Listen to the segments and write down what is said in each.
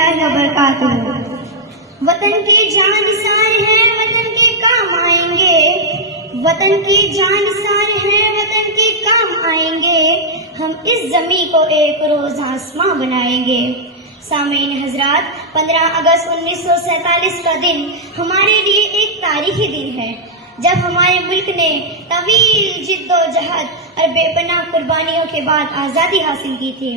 اللہ وبرکاتہ۔ وطن کی جان نثار ہے، وطن کے کام آئیں گے، وطن کی جان نثار ہے، وطن کے کام آئیں گے، ہم اس زمین کو ایک روز آسماں بنائیں گے۔ سامعین حضرات، 15 اگست 1947 کا دن ہمارے لیے ایک تاریخی دن ہے، جب ہمارے ملک نے طویل جد و جہد اور بے پناہ قربانیوں کے بعد آزادی حاصل کی تھی۔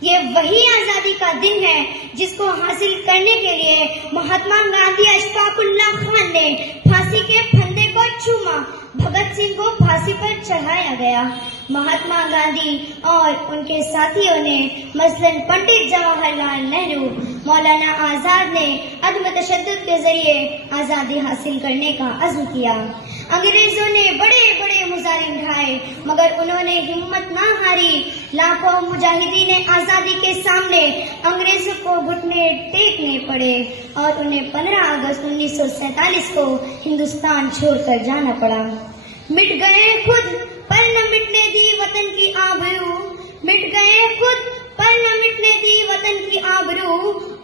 یہ وہی آزادی کا دن ہے جس کو حاصل کرنے کے لیے مہاتما گاندھی اشفاق اللہ خان نے پھانسی کے پھندے کو چوما، بھگت سنگھ کو پھانسی پر چڑھایا گیا۔ مہاتما گاندھی اور ان کے ساتھیوں نے مثلاً پنڈت جواہر لال نہرو، مولانا آزاد نے عدم تشدد کے ذریعے آزادی حاصل کرنے کا عزم کیا۔ انگریزوں نے بڑے بڑے مظالم ڈھائے مگر انہوں نے ہمت نہ ہاری۔ لاکھوں مجاہدین آزادی کے سامنے انگریزوں کو گھٹنے ٹیکنے پڑے اور انہیں 15 اگست 1947 کو ہندوستان چھوڑ کر جانا پڑا۔ مٹ گئے خود پر نہ مٹنے دی وطن کی آبرو، مٹ گئے خود پر نہ مٹنے دی وطن کی آبرو،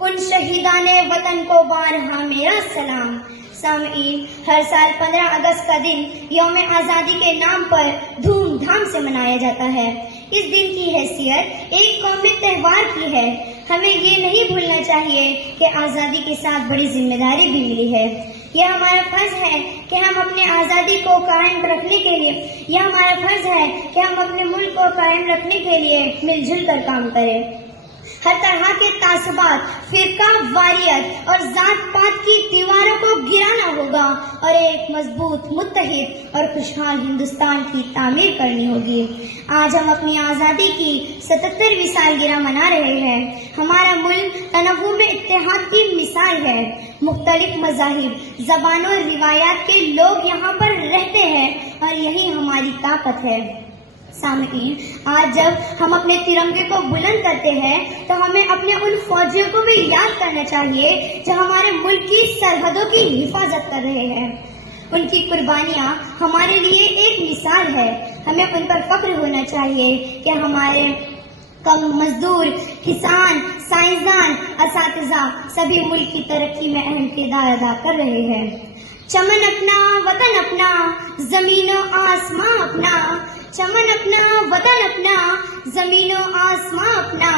ان شہیدان وطن کو بارہا میرا سلام۔ سامعین، ہر سال 15 اگست کا دن یوم آزادی کے نام پر دھوم دھام سے منایا جاتا ہے۔ اس دن کی حیثیت ایک قومی تہوار کی ہے۔ ہمیں یہ نہیں بھولنا چاہیے کہ آزادی کے ساتھ بڑی ذمہ داری بھی ملی ہے۔ یہ ہمارا فرض ہے کہ ہم اپنے آزادی کو قائم رکھنے کے لیے ہم اپنے ملک کو قائم رکھنے کے لیے مل جل کر کام کریں۔ ہر طرح کے تعصبات، فرقہ واریت اور ذات پات کی دیواروں کو گرانا ہوگا اور ایک مضبوط، متحد اور خوشحال ہندوستان کی تعمیر کرنی ہوگی۔ آج ہم اپنی آزادی کی 77ویں سالگرہ منا رہے ہیں۔ ہمارا ملک تنوع میں اتحاد کی مثال ہے۔ مختلف مذاہب، زبانوں اور روایات کے لوگ یہاں پر رہتے ہیں اور یہی ہماری طاقت ہے۔ سامعین، آج جب ہم اپنے ترنگے کو بلند کرتے ہیں تو ہمیں اپنے ان فوجیوں کو بھی یاد کرنا چاہیے جو ہمارے ملک کی سرحدوں کی حفاظت کر رہے ہیں۔ ان کی قربانیاں ہمارے لیے ایک مثال ہے۔ ہمیں ان پر فخر ہونا چاہیے کہ ہمارے کم مزدور، کسان، سائنسدان، اساتذہ سبھی ملک کی ترقی میں اہم کردار ادا کر رہے ہیں۔ چمن اپنا، وطن اپنا، زمین و آسماں اپنا، چمن اپنا، وطن اپنا، زمین و آسماں اپنا،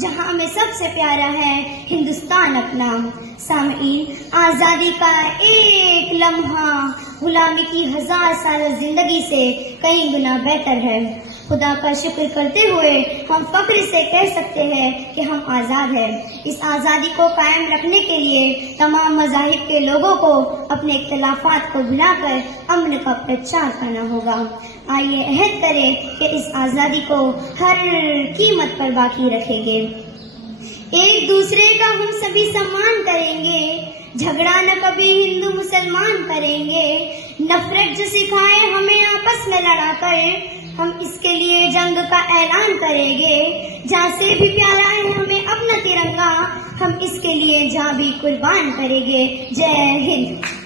جہاں میں سب سے پیارا ہے ہندوستان اپنا۔ سامعین، آزادی کا ایک لمحہ غلامی کی 1000 سالہ زندگی سے کئی گنا بہتر ہے۔ خدا کا شکر کرتے ہوئے ہم فخر سے کہہ سکتے ہیں کہ ہم آزاد ہیں۔ اس آزادی کو قائم رکھنے کے لیے تمام مذاہب کے لوگوں کو اپنے اختلافات کو بھلا کر امن کا پرچار کرنا ہوگا۔ آئیے عہد کریں کہ اس آزادی کو ہر قیمت پر باقی رکھیں گے۔ ایک دوسرے کا ہم سبھی سمان کریں گے، جھگڑا نہ کبھی ہندو مسلمان کریں گے، نفرت جو سکھائے ہمیں آپس میں لڑا کر، ہم اس کے لیے جنگ کا اعلان کریں گے۔ جہاں سے بھی پیارا ہے ہمیں اپنا ترنگا، ہم اس کے لیے جاں بھی قربان کریں گے۔ جے ہند۔